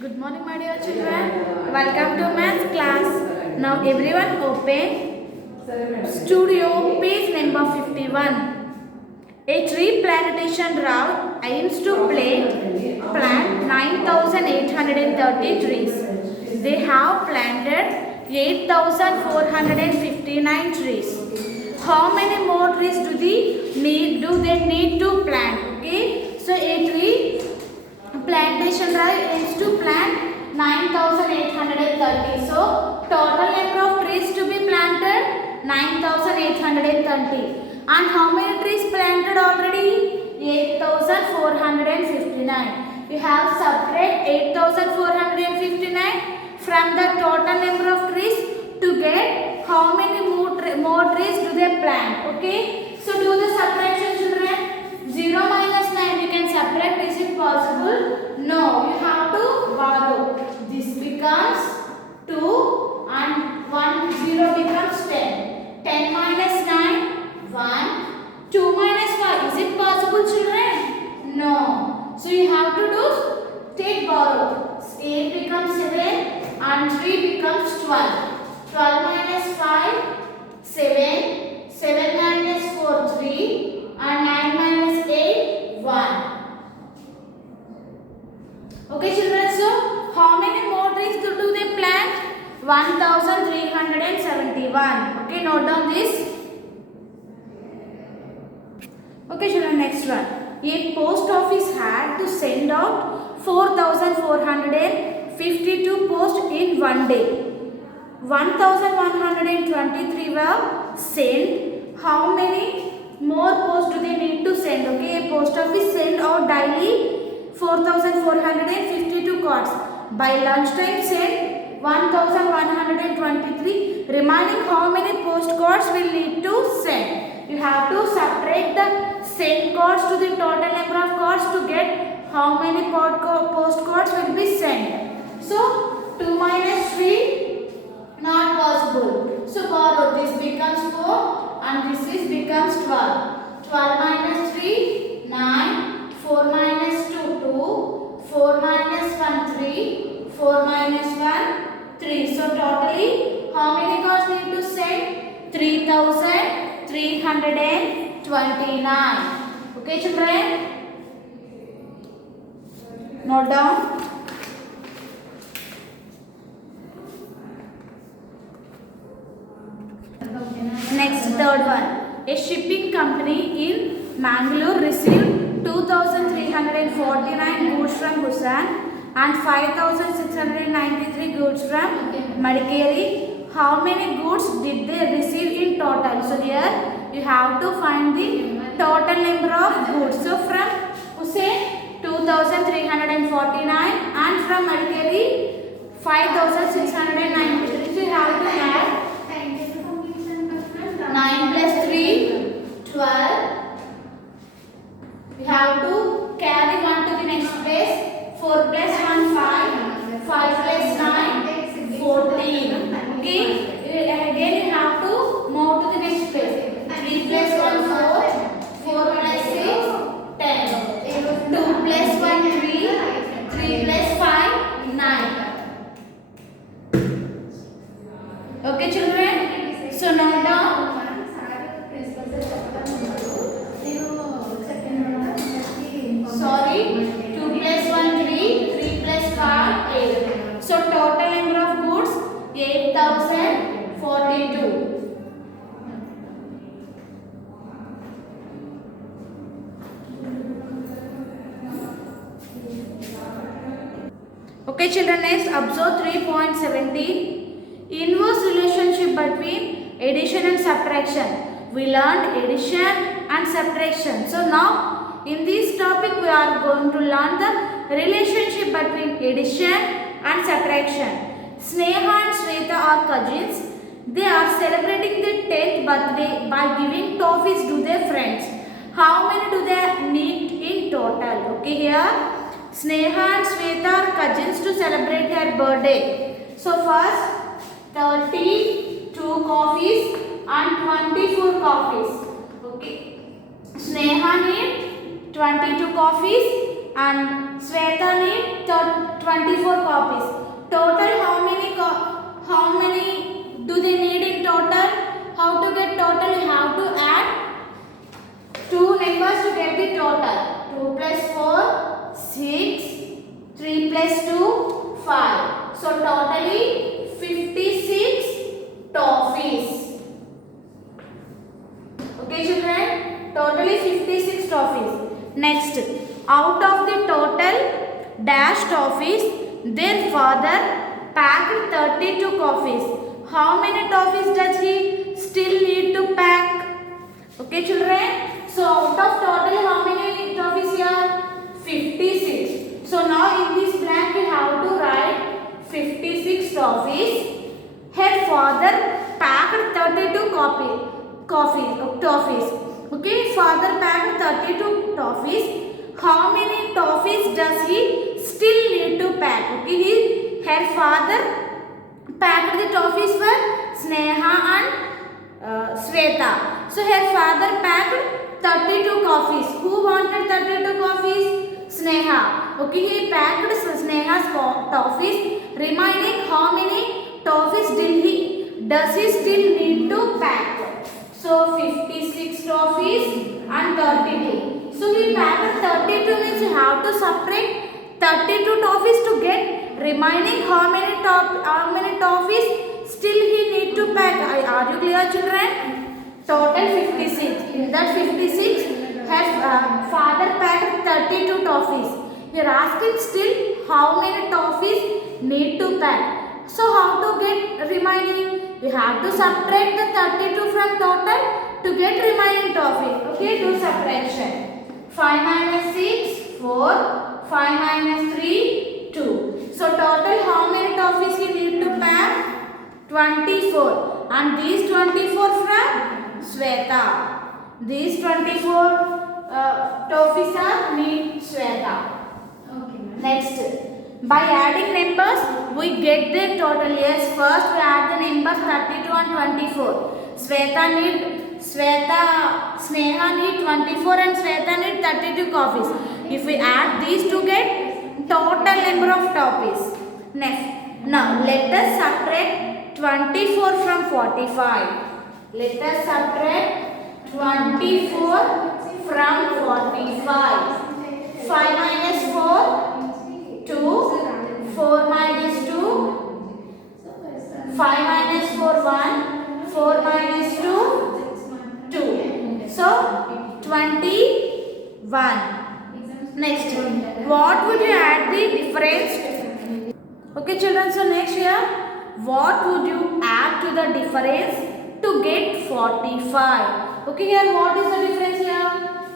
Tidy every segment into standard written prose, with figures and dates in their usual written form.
Good morning, my dear children. Welcome to maths class. Now, everyone open studio page number 51. A tree plantation route aims to plant 9,830 trees. They have planted 8,459 trees. How many more trees do they need to plant? Okay, so a tree plantation drive aims to plant 9,830. So total number of trees to be planted 9,830. And how many trees planted already? 8,459. You have subtract 8,459 from the total number of trees to get how many more trees do they plant. Okay, so do the subtraction, children. 0 minus 9 you can subtract. Is it possible? No, you have to borrow. This becomes 2 and 0 becomes 10. 10 minus 9, 1. 2 minus 5. Is it possible, children? No. So you have to take borrow. 8 becomes 7 and 3 becomes 12. 12 minus 5, 7. 7 minus 4, 3. And 9 minus 8, 1. Okay, children. So, how many more trees do they plant? 1,371. Okay, note down this. Okay, children. Next one. A post office had to send out 4,452 posts in one day. 1,123 were sent. How many more posts do they need to send? Okay, a post office send out daily 4,452 cards. By lunchtime send 1,123. Remaining how many postcards will need to send? You have to subtract the sent cards to the total number of cards to get how many postcards will be sent. So 2 minus 3 not possible. So borrow. This becomes 4 and this becomes 12. 12 minus 3, 9. 4 minus 2, 2. 4 minus 1, 3. 4 minus 1, 3. So totally, how many cards need to send? 3,329. Okay, children? Note down. Next, third one. A shipping company in Mangalore received 2,349 goods from Busan and 5,693 goods from Madikeri. How many goods did they receive in total? So here you have to find the total number of goods. So from Busan 2,349 and from Madikeri 5,693. So you have to add 9 plus 3, 12. We have to carry 1 to the next place. 4 plus 1, 5. 5 plus 9, 14. Okay. Again you have to move to the next place. 3 plus 1, 4. 4 plus 6, 10. 2 plus 1, 3. 3 plus 5, 9. Okay, children. So now sorry, 2 plus 1, 3, 3 plus 5, 8. So total number of goods 8,042. Okay, children, next observe 3.17. Inverse relationship between addition and subtraction. We learned addition and subtraction. So now in this topic we are going to learn the relationship between addition and subtraction. Sneha and Shweta are cousins. They are celebrating their 10th birthday by giving toffees to their friends. How many do they need in total? Okay, here Sneha and Shweta are cousins to celebrate their birthday. So first 32 coffees and 24 coffees. Okay, Sneha need 22 coffees and Sweta need 24 copies. Total how many do they need in total? How to get total? You have to add two numbers to get the total. 2 plus 4, 6. 3 plus 2, 5. So totally 56 toffees. Okay children, totally 56 toffees. Next, out of the total dash toffees, their father packed 32 coffees. How many toffees does he still need to pack? Okay children, so out of total how many toffees here? 56. So now in this blank we have to write 56 toffees. Her father packed 32 toffees. Okay, father packed 32 toffees. How many toffees does he still need to pack? Okay, her father packed the toffees for Sneha and Sweta. So her father packed 32 coffees. Who wanted 32 coffees? Sneha. Okay, he packed Sneha's toffees. Remaining how many toffees does he still need to pack? So 56 toffees and 32. So he packed 32 means you have to subtract 32 toffees to get remaining how many toffees still he need to pack. Are you clear children? Total 56. In that 56 her father packed 32 toffees. You are asking still how many toffees need to pack. So how to get remaining? You have to subtract the 32 from total to get remaining toffee. Okay, do subtraction. 5 minus 6, 4. 5 minus 3, 2. So total how many toffees you need to pack? 24. And these 24 from Sweta. These 24 toffees are need Sweta. Okay. Next, by adding numbers, we get the total. Yes, first we add the numbers 32 and 24. Sneha need 24 and Sweta need 32 coffees. If we add these to get total number of toffees. Next, now let us subtract 24 from 45. Let us subtract 24 from 45. 5 minus 4, 2. 4 minus 2, 5 minus 4, 1. 4 minus 2, 2. So 21. Next, what would you add the difference? Okay children, so next here, what would you add to the difference to get 45? Okay, here what is the difference here?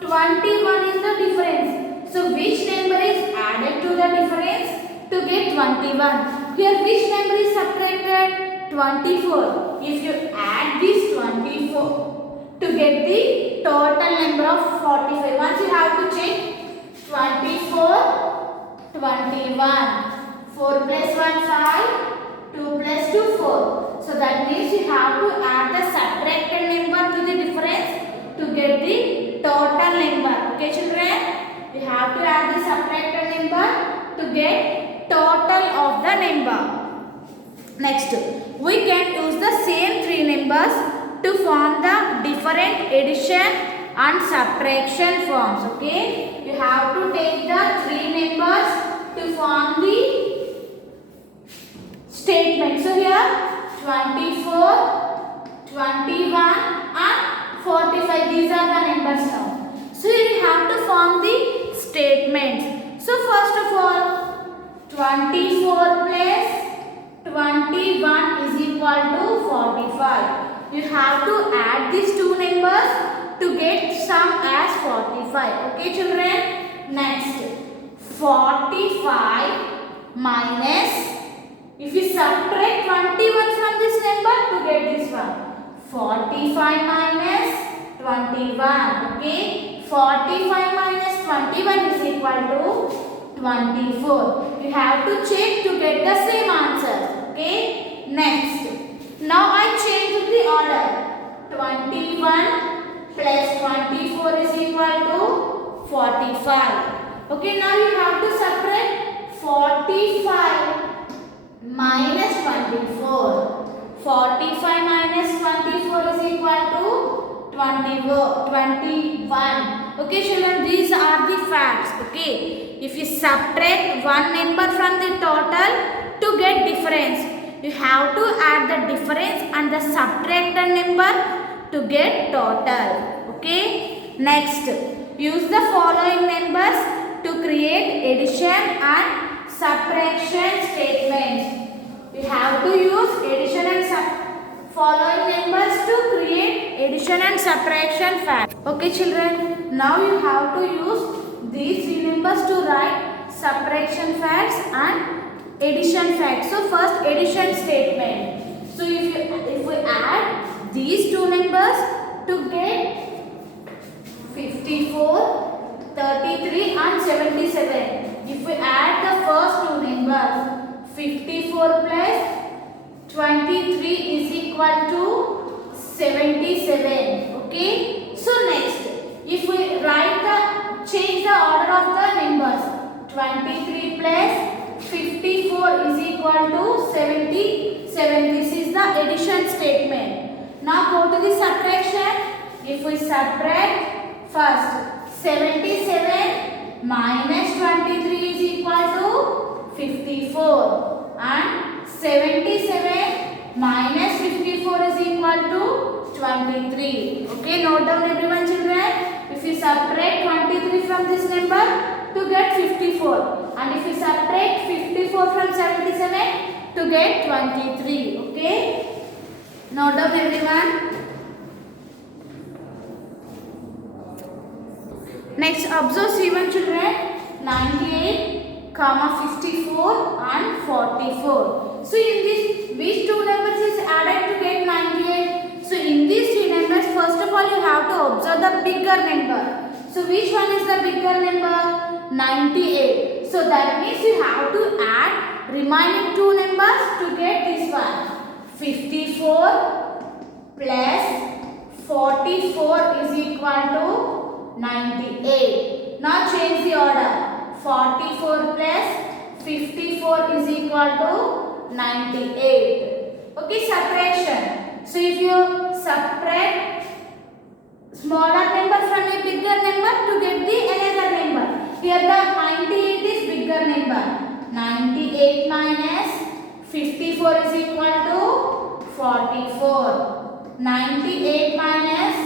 21 is the difference. So which number is added to the difference to get 21? Here which number is subtracted? 24. If you add this 24 to get the total number of 45. Once you have to check 24, 21. 4 plus 1, 5. 2 plus 2, 4. So that means you have to add the subtracted number to the difference to get the total number. Okay children? You have to add the subtracted number to get total of the number. Next, we can use the same three numbers to form the different addition and subtraction forms. Okay? You have to take the three numbers to form the statement. So here 24, 21 and 45. These are the numbers now. So here you have to form the statements. So first of all, 24 plus 21 is equal to 45. You have to add these two numbers to get sum as 45. Okay children? Next, 45 minus, if you subtract 21 from this number to get this one, 45 minus 21. Okay, 45 minus 21 is equal to 24. You have to check to get the same answer. Okay, next. Now I change the order. 21 plus 24 is equal to 45. Okay, now you have to separate 45 minus 24. 45 minus 24 is equal to 21. Okay children, these are the facts. Okay, if you subtract one number from the total to get difference, you have to add the difference and the subtracted number to get total. Okay, next use the following numbers to create addition and subtraction statements. You have to use addition and following numbers to create addition and subtraction facts. Okay children, now you have to use these three numbers to write subtraction facts and addition facts. So first addition statement. So if we add these two numbers to get 54, 33 and 77. If we add the first two numbers, 54 plus 23 is equal to 77. Okay. So next, if we change the order of the numbers, 23 plus 54 is equal to 77. This is the addition statement. Now go to the subtraction. If we subtract first 77 minus 23 is equal to 54 and 77 minus 54 is equal to 23. Okay, note down everyone children. If you subtract 23 from this number to get 54 and if you subtract 54 from 77 to get 23. Okay, note down everyone. Next, observe C1 children, 98, 54 and 44. So in this, which two numbers is added to get 98? So in these three numbers, first of all you have to observe the bigger number. So which one is the bigger number? 98. So that means you have to add remaining two numbers to get this one. 54 plus 44 is equal to 98. Now change the order. 44 plus 54 is equal to 98. Okay, subtraction. So if you subtract smaller number from a bigger number to get the another number. Here the 98 is bigger number. 98 minus 54 is equal to 44. 98 minus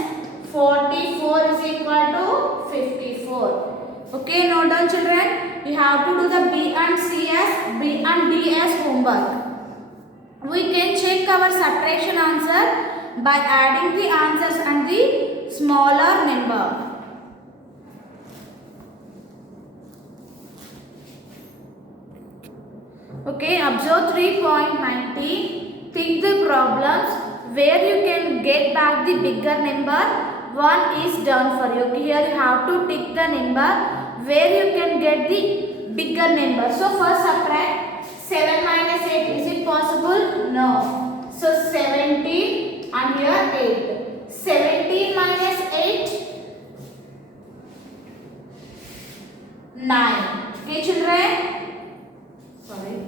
44 is equal to 54. Okay, note down children. You have to do the B and D as homework. We can check our subtraction answer by adding the answers and the smaller number. Okay, observe 3.90. Think the problems where you can get back the bigger number. One is done for you. Okay, here you have to tick the number where you can get the bigger number. So first subtract 7 minus 8. Is it possible? No. So 17 and here 8. 17 minus 8, 9. Okay children? Sorry.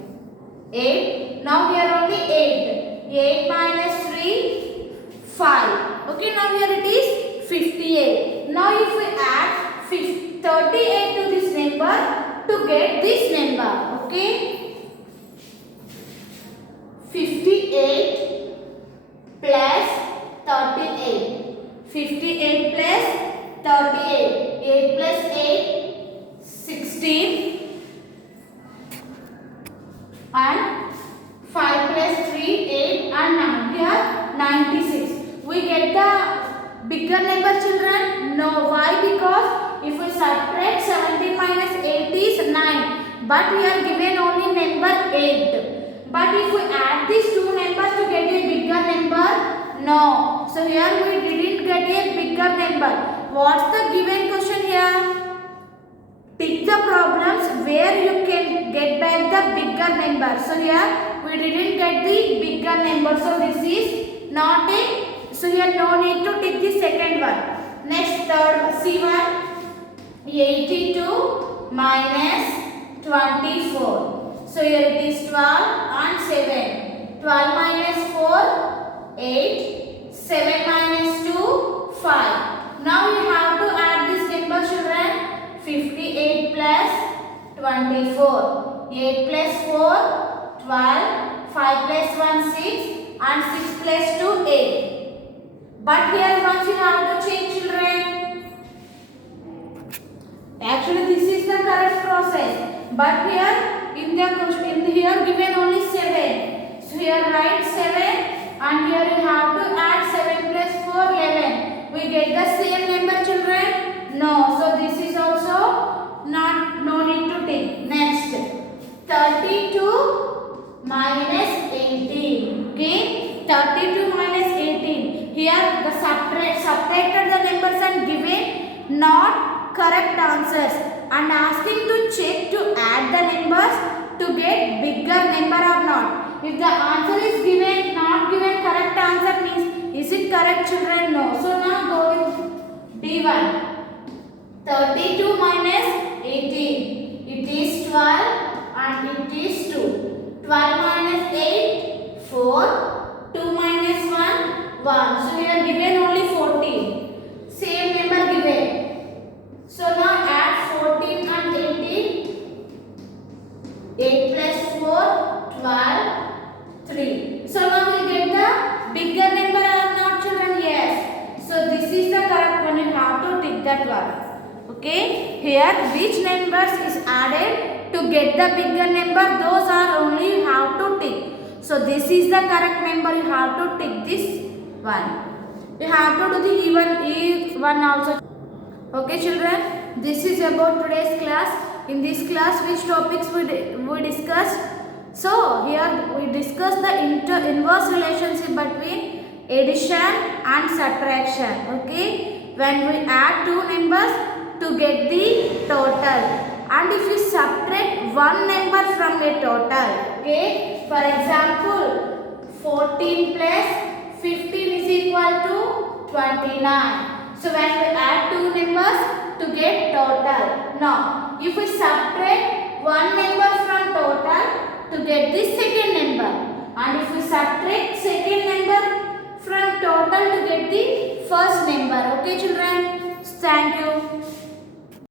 8. Now here only 8. 8 minus 3, 5. Okay, now here it is 58. Now if we add 38 to this number to get this number. Okay. 58 plus 38. 58 plus 38. 8 plus 8, 16. And 5 plus 3, 8 and 9. Here 96. We get the bigger number children? No. Why? Because if we subtract 17 minus 8 is 9. But we are given only number 8. But if we add these two numbers to get a bigger number? No. So here we didn't get a bigger number. What's the given question here? Pick the problems where you can get back the bigger number. So here we didn't get the bigger number. So this is not a. So here no need to take the second one. Next third C1. 82 minus 24. So here it is 12 and 7. 12 minus 4, 8. 7 minus 2, 5. Now you have to add this number, children. 58 plus 24. 8 plus 4, 12. 5 plus 1, 6. And 6 plus 2, 8. But here once you have to change, children. Actually this is the correct process. But here in the question, here given only 7. So here write 7 and here you have to add 7 plus 4, 11. We get the same number, children? No. So this is also no need to take. Next, 32 minus 18. Okay, 32 minus 18. Here the subtracted the numbers and given not correct answers and asking to check to add the numbers to get bigger number or not. If the answer is given, not given correct answer means is it correct, children? No. So now go with D1. 32 minus 18. It is 12 and it is 2. 12 minus 8, 4. 2 minus 1, 1. So we are given only 14. Same number given. So now add 14 and 18. 8 plus 4, 12, 3. So now we get the bigger number or not, children? Yes. So this is the correct one. You have to tick that one. Okay. Here which numbers is added to get the bigger number? Those are only you have to tick. So this is the correct number. You have to tick this one. You have to do the even one also. Okay, children. This is about today's class. In this class, which topics we discussed? So here we discuss the inverse relationship between addition and subtraction. Okay, when we add two numbers to get the total, and if we subtract one number from a total. Okay, for example, 14 plus 15 is equal to 29. So when we add two numbers to get total. Now, if we subtract one number from total to get the second number, and if we subtract second number from total to get the first number. Okay, children? Thank you.